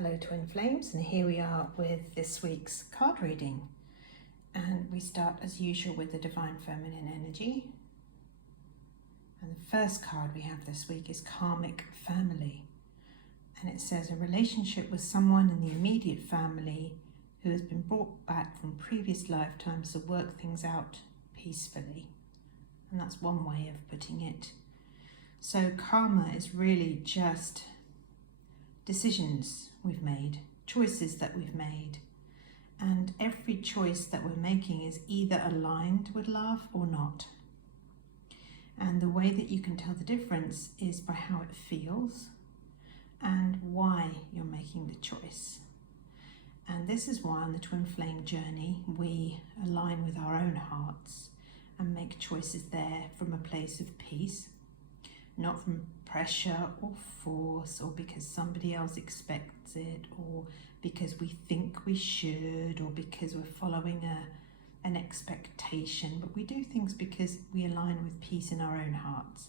Hello Twin Flames, and here we are with this week's card reading, and we start as usual with the Divine Feminine energy. And the first card we have this week is Karmic Family, and it says a relationship with someone in the immediate family who has been brought back from previous lifetimes to work things out peacefully. And that's one way of putting it. So karma is really just decisions we've made, choices that we've made, and every choice that we're making is either aligned with love or not. And the way that you can tell the difference is by how it feels and why you're making the choice. And this is why on the Twin Flame journey we align with our own hearts and make choices there from a place of peace, not from pressure or force, or because somebody else expects it, or because we think we should, or because we're following an expectation. But we do things because we align with peace in our own hearts.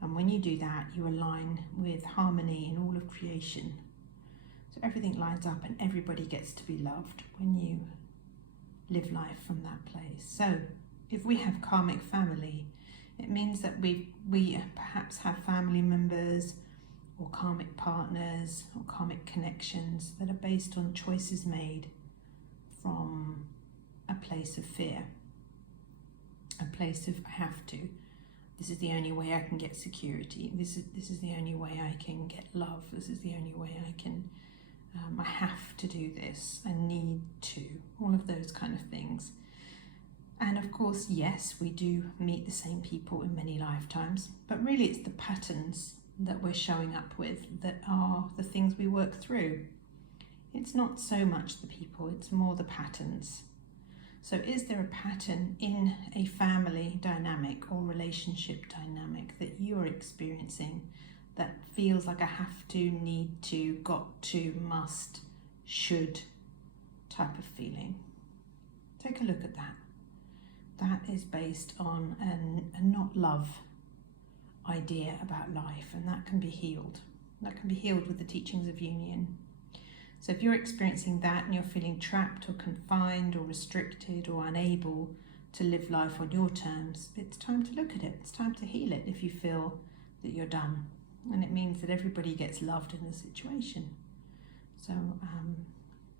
And when you do that, you align with harmony in all of creation. So everything lines up and everybody gets to be loved when you live life from that place. So if we have karmic family, it means that we perhaps have family members or karmic partners or karmic connections that are based on choices made from a place of fear, a place of I have to. This is the only way I can get security. This is the only way I can get love. This is the only way I can. I have to do this. I need to. All of those kind of things. And of course, yes, we do meet the same people in many lifetimes, but really it's the patterns that we're showing up with that are the things we work through. It's not so much the people, it's more the patterns. So is there a pattern in a family dynamic or relationship dynamic that you're experiencing that feels like a have to, need to, got to, must, should type of feeling? Take a look at that. That is based on a not love idea about life, and that can be healed. That can be healed with the teachings of union. So if you're experiencing that and you're feeling trapped or confined or restricted or unable to live life on your terms, it's time to look at it. It's time to heal it if you feel that you're done. And it means that everybody gets loved in the situation. So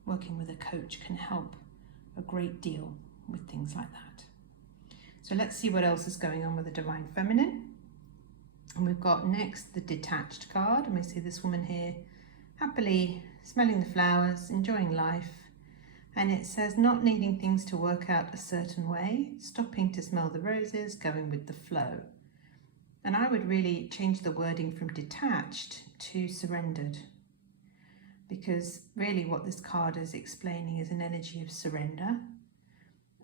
working with a coach can help a great deal with things like that. So let's see what else is going on with the Divine Feminine. And we've got next the Detached card. And we see this woman here happily smelling the flowers, enjoying life. And it says not needing things to work out a certain way, stopping to smell the roses, going with the flow. And I would really change the wording from detached to surrendered, because really what this card is explaining is an energy of surrender.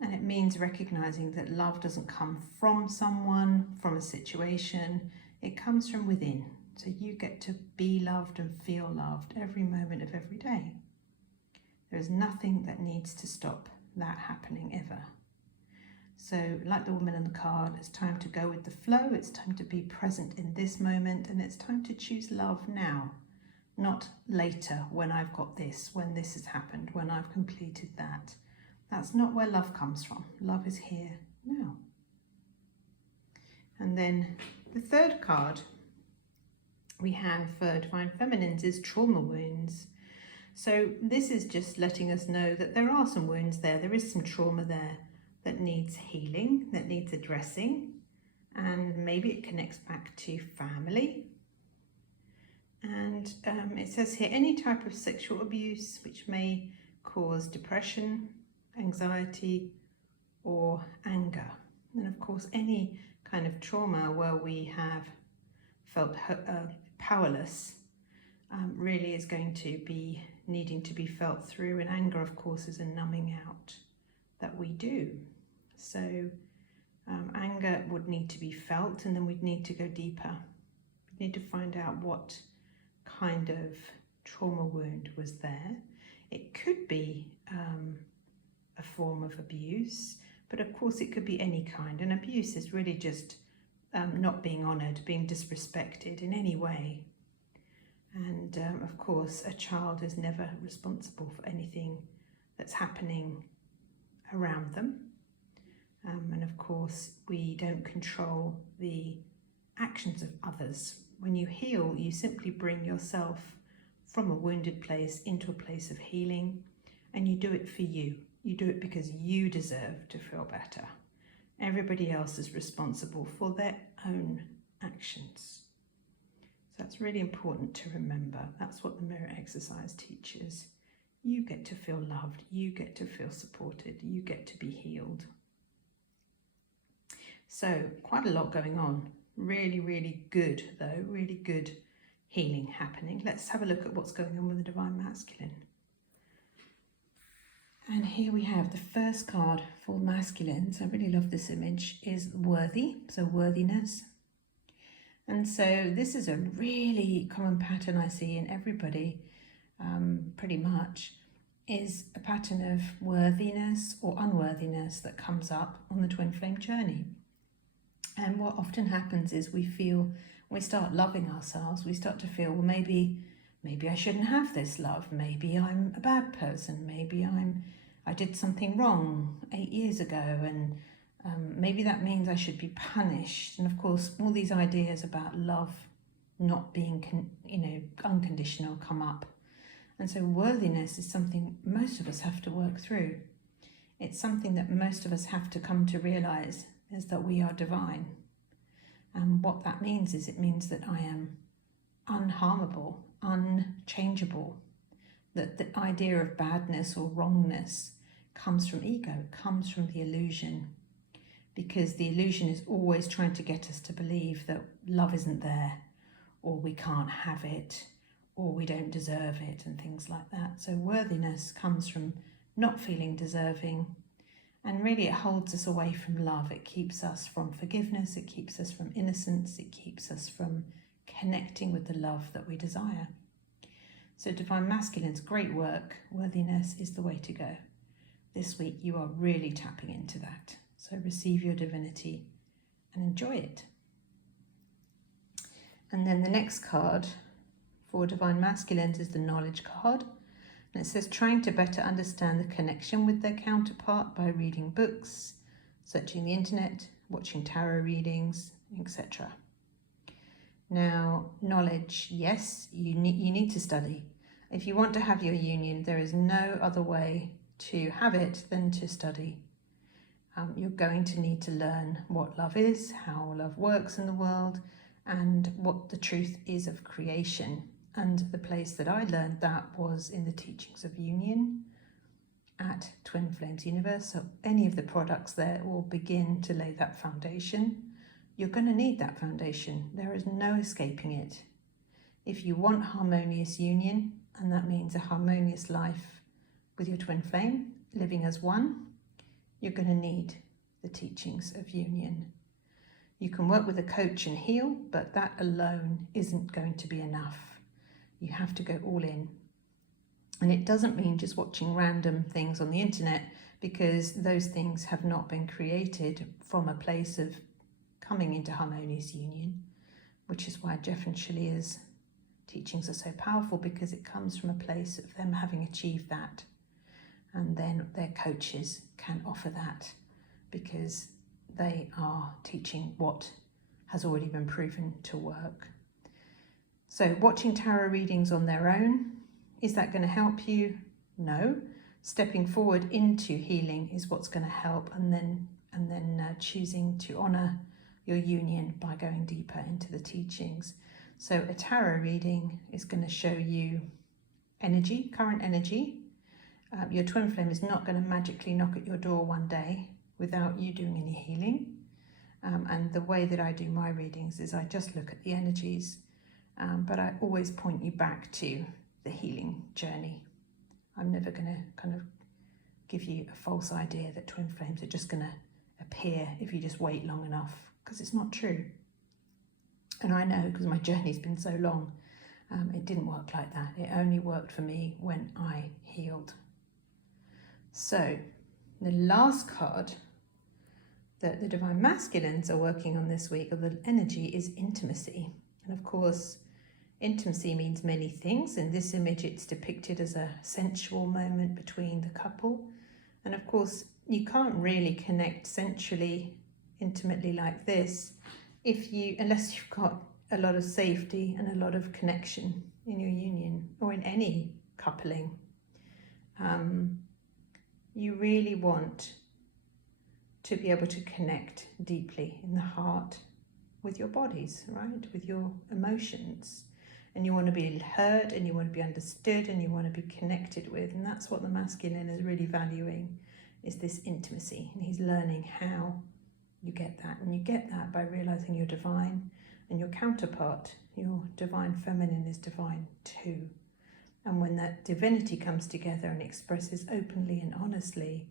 And it means recognizing that love doesn't come from someone, from a situation. It comes from within. So you get to be loved and feel loved every moment of every day. There is nothing that needs to stop that happening ever. So like the woman in the card, it's time to go with the flow. It's time to be present in this moment, and it's time to choose love now, not later when I've got this, when this has happened, when I've completed that. That's not where love comes from. Love is here now. And then the third card we have for Divine Feminines is trauma wounds. So this is just letting us know that there are some wounds there. There is some trauma there that needs healing, that needs addressing. And maybe it connects back to family. And it says here, any type of sexual abuse which may cause depression, anxiety or anger. And of course any kind of trauma where we have felt powerless really is going to be needing to be felt through, and anger of course is a numbing out that we do. So anger would need to be felt, and then we'd need to go deeper. We need to find out what kind of trauma wound was there. It could be a form of abuse, but of course it could be any kind. And abuse is really just not being honoured, being disrespected in any way. And And of course, a child is never responsible for anything that's happening around them. And of course, we don't control the actions of others. When you heal, you simply bring yourself from a wounded place into a place of healing, and you do it for you. You do it because you deserve to feel better. Everybody else is responsible for their own actions. So that's really important to remember. That's what the mirror exercise teaches. You get to feel loved, you get to feel supported, you get to be healed. So quite a lot going on. Really, really good though, really good healing happening. Let's have a look at what's going on with the Divine Masculine. And here we have the first card for masculines. I really love this image, is worthy, so worthiness. And so this is a really common pattern I see in everybody, pretty much, is a pattern of worthiness or unworthiness that comes up on the twin flame journey. And what often happens is we start loving ourselves, we start to feel, well, maybe I shouldn't have this love, maybe I'm a bad person, maybe I did something wrong 8 years ago, and maybe that means I should be punished. And of course, all these ideas about love not being, unconditional come up. And so worthiness is something most of us have to work through. It's something that most of us have to come to realize is that we are divine. And what that means is it means that I am unharmable, unchangeable, that the idea of badness or wrongness comes from ego, comes from the illusion, because the illusion is always trying to get us to believe that love isn't there, or we can't have it, or we don't deserve it, and things like that. So worthiness comes from not feeling deserving, and really it holds us away from love. It keeps us from forgiveness, it keeps us from innocence, it keeps us from connecting with the love that we desire. So Divine Masculine's great work, worthiness is the way to go. This week you are really tapping into that. So receive your divinity and enjoy it. And then the next card for Divine Masculines is the Knowledge card. And it says, trying to better understand the connection with their counterpart by reading books, searching the internet, watching tarot readings, etc. Now, knowledge, yes, you need to study. If you want to have your union, there is no other way to have it than to study. You're going to need to learn what love is, how love works in the world, and what the truth is of creation. And the place that I learned that was in the teachings of union at Twin Flames Universe. So any of the products there will begin to lay that foundation. You're going to need that foundation. There is no escaping it. If you want harmonious union, and that means a harmonious life with your twin flame, living as one, you're going to need the teachings of union. You can work with a coach and heal, but that alone isn't going to be enough. You have to go all in. And it doesn't mean just watching random things on the internet, because those things have not been created from a place of coming into harmonious union, which is why Jeff and Shalia's teachings are so powerful, because it comes from a place of them having achieved that. And then their coaches can offer that because they are teaching what has already been proven to work. So watching tarot readings on their own, is that going to help you? No. Stepping forward into healing is what's going to help, and then choosing to honour your union by going deeper into the teachings. So a tarot reading is going to show you energy, current energy. Your twin flame is not going to magically knock at your door one day without you doing any healing. And the way that I do my readings is I just look at the energies, but I always point you back to the healing journey. I'm never going to kind of give you a false idea that twin flames are just going to appear if you just wait long enough, because it's not true. And I know, because my journey's been so long, it didn't work like that. It only worked for me when I healed. So the last card that the Divine Masculines are working on this week, or the energy, is intimacy. And of course, Intimacy means many things. In this image, it's depicted as a sensual moment between the couple. And of course, you can't really connect sensually, intimately like this unless you've got a lot of safety and a lot of connection in your union or in any coupling. You really want to be able to connect deeply in the heart with your bodies, right? With your emotions. And you want to be heard, and you want to be understood, and you want to be connected with. And that's what the masculine is really valuing, is this intimacy. And he's learning how you get that. And you get that by realizing you're divine, and your counterpart, your divine feminine, is divine too. And when that divinity comes together and expresses openly and honestly,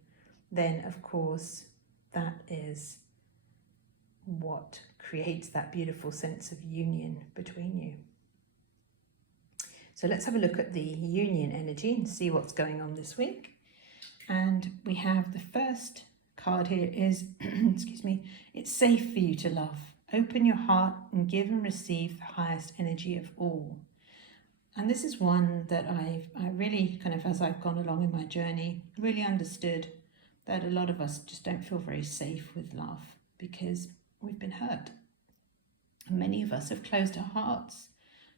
then of course that is what creates that beautiful sense of union between you. So let's have a look at the union energy and see what's going on this week. And we have the first card here is, excuse me, it's safe for you to love. Open your heart and give and receive the highest energy of all. And this is one that I really kind of, as I've gone along in my journey, really understood that a lot of us just don't feel very safe with love because we've been hurt. And many of us have closed our hearts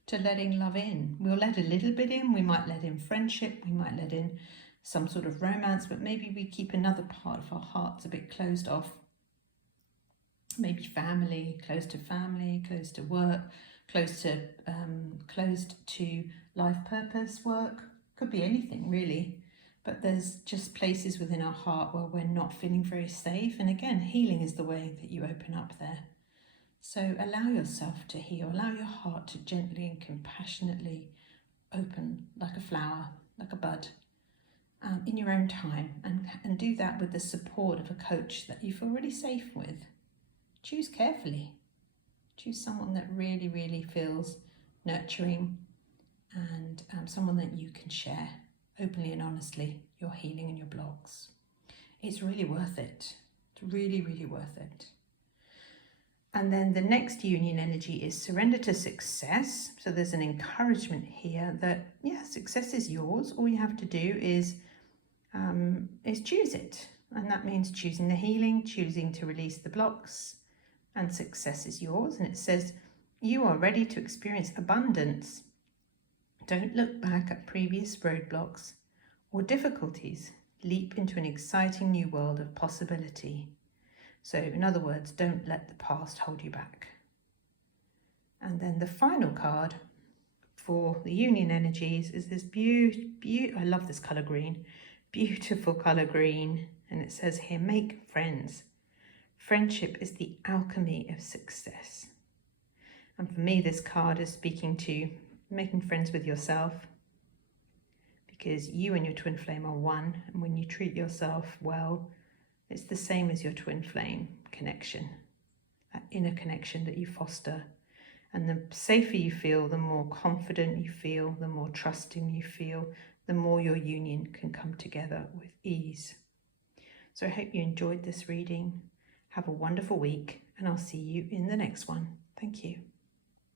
to letting love in. We'll let a little bit in. We might let in friendship. We might let in some sort of romance, but maybe we keep another part of our hearts a bit closed off. Maybe family, close to work, closed to life purpose work. Could be anything really, but there's just places within our heart where we're not feeling very safe. And again, healing is the way that you open up there. So allow yourself to heal, allow your heart to gently and compassionately open like a flower, like a bud, in your own time, and do that with the support of a coach that you feel really safe with. Choose carefully. Choose someone that really, really feels nurturing and someone that you can share openly and honestly your healing and your blocks. It's really worth it. It's really, really worth it. And then the next union energy is surrender to success. So there's an encouragement here that, yeah, success is yours. All you have to do is choose it. And that means choosing the healing, choosing to release the blocks, and success is yours. And it says, you are ready to experience abundance. Don't look back at previous roadblocks or difficulties. Leap into an exciting new world of possibility. So in other words, don't let the past hold you back. And then the final card for the union energies is this I love this colour green, beautiful colour green. And it says here, make friends. Friendship is the alchemy of success. And for me, this card is speaking to making friends with yourself, because you and your twin flame are one. And when you treat yourself well, it's the same as your twin flame connection, that inner connection that you foster. And the safer you feel, the more confident you feel, the more trusting you feel, the more your union can come together with ease. So I hope you enjoyed this reading. Have a wonderful week, and I'll see you in the next one. Thank you.